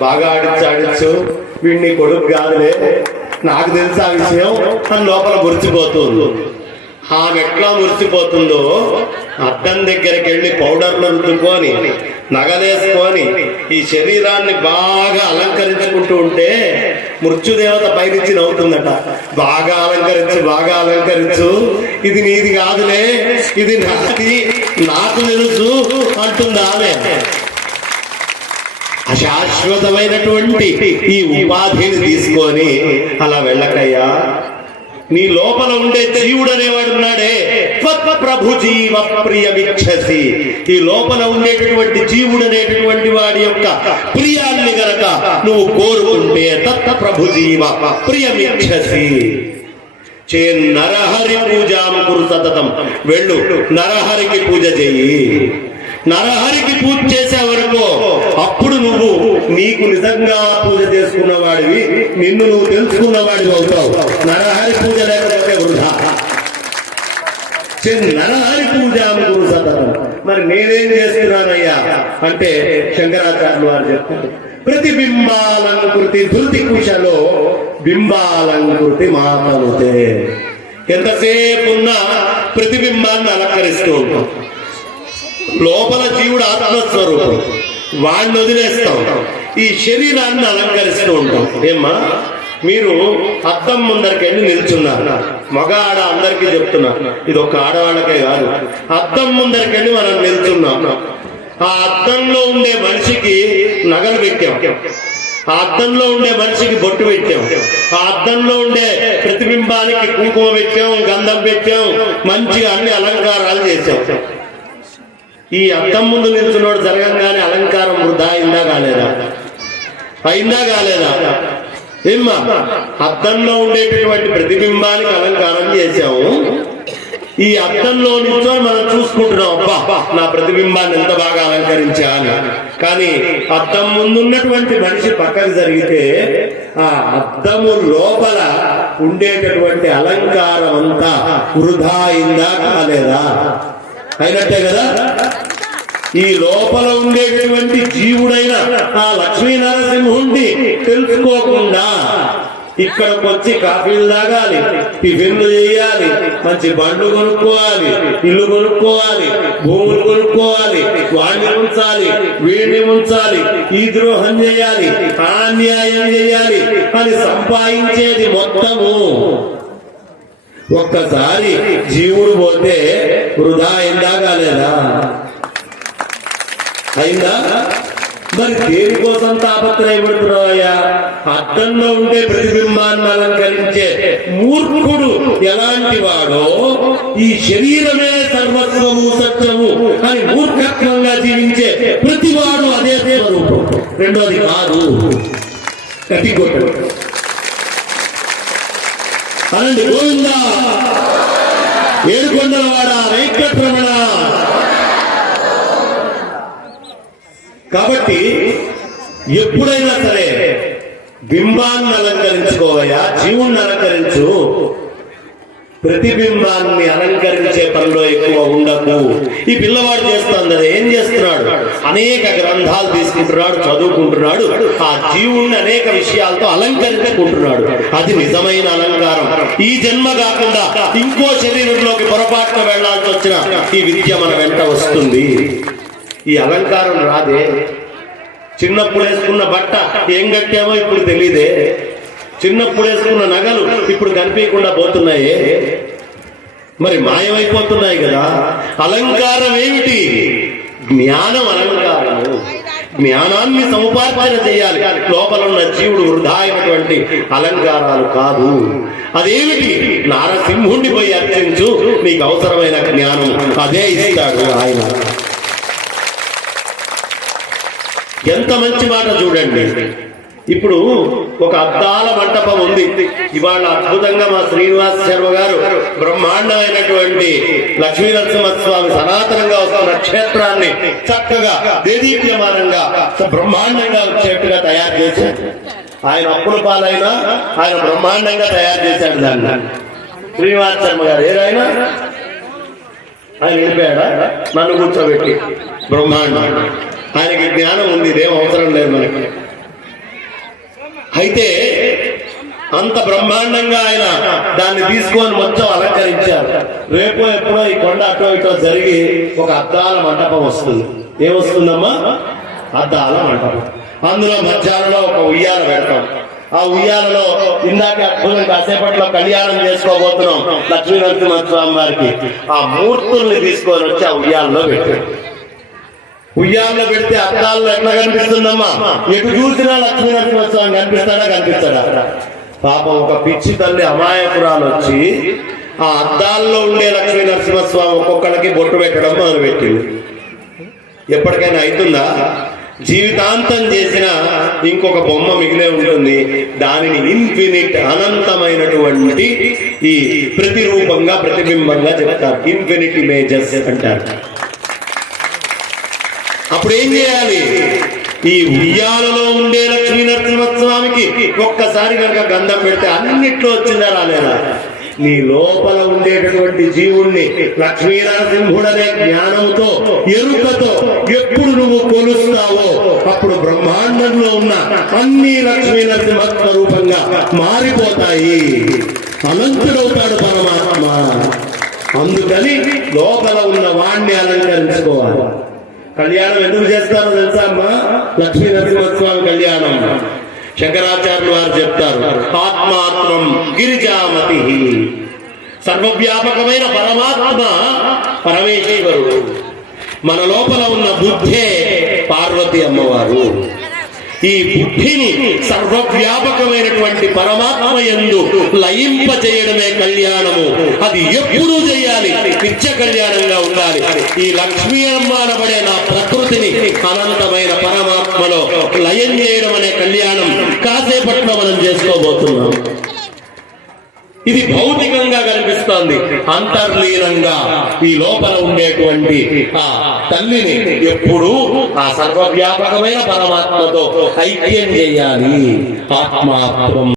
బాగా ఆడించు ఆడించు. వీడిని కొడుకు కాదులే. నాకు తెలుసు ఆ విషయం. తన లోపల మురిచిపోతుంది ఆమె ఎట్లా మురిచిపోతుందో అద్దం దగ్గరికి వెళ్ళి పౌడర్లు రుద్దుకొని నగలేసుకొని ఈ శరీరాన్ని బాగా అలంకరించుకుంటూ ఉంటే మృత్యుదేవత పైనుంచి నవ్వుతుందట. బాగా అలంకరించు బాగా అలంకరించు. ఇది నీది కాదులే. ఇది నాది. నాకు తెలుసు అంటుంది ఆమె. అశాశ్వతమైనటువంటి ఈ ఉపాధిని తీసుకొని అలా వెళ్ళకయ్యా. నీ లోపల ఉండే జీవుడు అనేవాడు ఉన్నాడే. త్వత్ ప్రభు జీవ ప్రియ విక్షసి. ఈ లోపల ఉండేటటువంటి జీవుడు అనేటటువంటి వాడి యొక్క ప్రియాన్ని గనక నువ్వు కోరుకుంటే తత్ ప్రభు జీవ ప్రియ విక్షసి. చే నరహరి పూజాం కురు సతతం. వెళ్ళు నరహరికి పూజ చెయ్యి. నరహరికి పూజ చేసే వరకు అప్పుడు నువ్వు నీకు నిజంగా పూజ చేసుకున్న వాడివి నిన్ను నువ్వు తెలుసుకున్న వాడివి అవుతావు. నరహరి పూజ లేకపోతే వృధా. చే నరహరి పూజ కురు మరి నేనేం చేస్తున్నానయ్యా? అంటే శంకరాచార్యులు వారు చెప్తారు ప్రతిబింబాలంకృతి ధృతి కుశలో బింబాలంకృతి మాతనుతే ఎంతసేపు ఉన్న ప్రతిబింబాన్ని అలంకరిస్తూ ఉంటాం. లోపల జీవుడు ఆత్మస్వరూపం వాడిని వదిలేస్తాం. ఈ శరీరాన్ని అలంకరిస్తూ ఉంటాం. ఏమ్మా? మీరు అద్దం ముందరికెళ్ళి నిల్చున్నారు. మగ ఆడ అందరికీ చెప్తున్నా ఇది ఒక ఆడవాళ్ళకే కాదు. అద్దం ముందరికెళ్ళి మనం నిల్చున్నాం. ఆ అద్దంలో ఉండే మనిషికి నగలు పెట్టాం. ఆ అద్దంలో ఉండే మనిషికి బొట్టు పెట్టాం. ఆ అద్దంలో ఉండే ప్రతిబింబానికి కుంకుమ పెట్టాం గంధం పెట్టాం మంచిగా అన్ని అలంకారాలు చేసాం ఈ అద్దం ముందు నిల్చున్నోడు జరగంగానే అలంకారం వృధా అయిందా కాలేదా? అయిందా కాలేదా? ఏమ్మా అద్దంలో ఉండేటటువంటి ప్రతిబింబానికి అలంకారం చేశాము ఈ అద్దంలో నుంచో మనం చూసుకుంటున్నాం అబ్బా నా ప్రతిబింబాన్ని ఎంత బాగా అలంకరించా అని. కానీ అద్దం ముందున్నటువంటి మనిషి పక్కకు జరిగితే ఆ అద్దము లోపల ఉండేటటువంటి అలంకారం అంతా వృధా అయిందా కాలేదా? అయినట్టే కదా? ఈ లోపల ఉండేటటువంటి జీవుడైన ఆ లక్ష్మీ నరసింహుణ్ణి తెలుసుకోకుండా ఇక్కడికి వచ్చి కాఫీలు తాగాలి టిఫిన్లు చేయాలి మంచి బండ్లు కొనుక్కోవాలి ఇల్లు కొనుక్కోవాలి భూములు కొనుక్కోవాలి వాడిని ఉంచాలి వీడిని ఉంచాలి ఈ ద్రోహం చేయాలి అన్యాయం చేయాలి అని సంపాదించేది మొత్తము. ఒక్కసారి జీవుడు పోతే వృధా అయిందా కాలేదా? అయిందా? మరి దేనికోసం తాపత్రయపడుతున్నావయ్యా? అద్దంలో ఉండే ప్రతిబింబాన్ని అలంకరించే మూర్ఖుడు ఎలాంటి వాడో ఈ శరీరమే సర్వస్వము సత్యము అని మూర్ఖత్వంగా జీవించే ప్రతివాడు అదే స్వరూపం. రెండోది కాదు కటిగొట్టడు అనండి గోవిందా. ఏడుకొండలవాడ వెంకటరమణ కాబట్టి ఎప్పుడైనా సరే బింబాన్ని అలంకరించుకోవయా జీవుణ్ణి అలంకరించు. ప్రతిబింబాన్ని అలంకరించే పనిలో ఎక్కువ ఉండకు. ఈ పిల్లవాడు చేస్తుంది ఏం చేస్తున్నాడు? అనేక గ్రంథాలు తీసుకుంటున్నాడు చదువుకుంటున్నాడు. ఆ జీవుణ్ణి అనేక విషయాలతో అలంకరించుకుంటున్నాడు. అది నిజమైన అలంకారం. ఈ జన్మ కాకుండా ఇంకో శరీరంలోకి పొరపాటున వెళ్ళాల్సి వచ్చిన ఈ విద్య మన వెంట వస్తుంది. ఈ అలంకారం రాదే. చిన్నప్పుడు వేసుకున్న బట్ట ఏం కట్టామో ఇప్పుడు తెలియదే చిన్నప్పుడు వేసుకున్న నగలు ఇప్పుడు కనిపించకుండా పోతున్నాయి. మరి మాయమైపోతున్నాయి కదా. అలంకారం ఏమిటి? జ్ఞానం అలంకారము. జ్ఞానాన్ని సముపార్జన చేయాలి. లోపల ఉన్న జీవుడు వృధా అయినటువంటి అలంకారాలు కాదు. అదేమిటి? నారసింహుణ్ణి పోయి అర్చించు. నీకు అవసరమైన జ్ఞానం అదే ఇస్తాడు ఆయన. ఎంత మంచి మాట చూడండి. ఇప్పుడు ఒక అద్దాల మంటపం ఉంది. ఇవాళ అద్భుతంగా మా శ్రీనివాస శర్మ గారు బ్రహ్మాండమైనటువంటి లక్ష్మీ నరసింహస్వామి సనాతనంగా వస్తున్న క్షేత్రాన్ని చక్కగా దేదీప్యమానంగా బ్రహ్మాండంగా వచ్చేట్టుగా తయారు చేశారు. ఆయన అప్పుల పాలైనా ఆయన బ్రహ్మాండంగా తయారు చేశాడు దాన్ని. శ్రీనివాస శర్మ గారు ఏదైనా ఆయన వెళ్ళిపోయాడా నన్ను కూర్చోబెట్టి. బ్రహ్మాండం. ఆయనకి జ్ఞానం ఉంది ఇదేం అవసరం లేదు మనకి. అయితే అంత బ్రహ్మాండంగా ఆయన దాన్ని తీసుకొని మొత్తం అలంకరించారు. రేపు ఎప్పుడో ఈ కొండ అటో ఇటో జరిగి ఒక అద్దాల మంటపం వస్తుంది. ఏమొస్తుందమ్మా? అద్దాల మంటపం. అందులో మధ్యాహ్నంలో ఒక ఉయ్యాల పెడతాం. ఆ ఉయ్యాలలో ఇందాక అద్భుతం కాసేపట్లో కళ్యాణం చేసుకోబోతున్నాం లక్ష్మీ నరసింహస్వామి వారికి. ఆ మూర్తుల్ని తీసుకొని వచ్చి ఆ ఉయ్యాలలో పెట్టాడు ఉయ్యాంలో పెడితే అద్దాల్లో ఎట్లా కనిపిస్తుందమ్మా? ఎటు చూసినా లక్ష్మీ నరసింహస్వామి కనిపిస్తాడా? కనిపిస్తాడా? పాపం ఒక పిచ్చి తల్లి అమాయకురాలు వచ్చి ఆ అద్దాల్లో ఉండే లక్ష్మీ నరసింహస్వామి ఒక్కొక్కడికి బొట్టు పెట్టడం మొదలుపెట్టింది. ఎప్పటికైనా అవుతుందా జీవితాంతం చేసిన ఇంకొక బొమ్మ మిగిలే ఉంటుంది. దానిని ఇన్ఫినిట్ అనంతమైనటువంటి ఈ ప్రతిరూపంగా ప్రతిబింబంగా చెప్తారు. ఇన్ఫినిట్ ఇమేజెస్ అంటారు. అప్పుడు ఏం చేయాలి? ఈ ఉయ్యాలలో ఉండే లక్ష్మీ నరసింహస్వామికి ఒక్కసారి కనుక గంధం పెడితే అన్నిట్లో వచ్చిందా రాలేదా నీ లోపల ఉండేటటువంటి జీవుణ్ణి లక్ష్మీ నరసింహుడనే జ్ఞానంతో ఎరుకతో ఎప్పుడు నువ్వు కొలుస్తావో అప్పుడు బ్రహ్మాండంలో ఉన్న అన్ని లక్ష్మీ నరసింహ స్వరూపంగా మారిపోతాయి. అనంతుడవుతాడు పరమాత్మ. అందుకని లోపల ఉన్న వాణ్ణి అలంకరించుకోవాలి. కళ్యాణం ఎందుకు చేస్తారో తెలుసా అమ్మా? లక్ష్మీ నరసింహస్వామి కళ్యాణం. శంకరాచార్యులు వారు చెప్తారు ఆత్మాత్మం గిరిజామతి సర్వవ్యాపకమైన పరమాత్మ పరమేశ్వరుడు. మన లోపల ఉన్న బుద్ధే పార్వతి అమ్మవారు. ఈ బుద్ధిని సర్వవ్యాపకమైనటువంటి పరమాత్మ ఎందు లయింపజేయడమే కళ్యాణము. అది ఎప్పుడూ చేయాలి. నిత్య కళ్యాణంగా ఉండాలి. ఈ లక్ష్మీ అమ్మ అనబడే నా ప్రకృతిని అనంతమైన పరమాత్మలో లయం చేయడం అనే కళ్యాణం కాసేపట్లో మనం చేసుకోబోతున్నాం. ఇది భౌతికంగా కనిపిస్తోంది. అంతర్లీనంగా ఈ లోపల ఉండేటువంటి ఆ తల్లిని ఎప్పుడు ఆ సర్వవ్యాపకమైన పరమాత్మతో ఐక్యం చేయాలి. ఆత్మాత్మం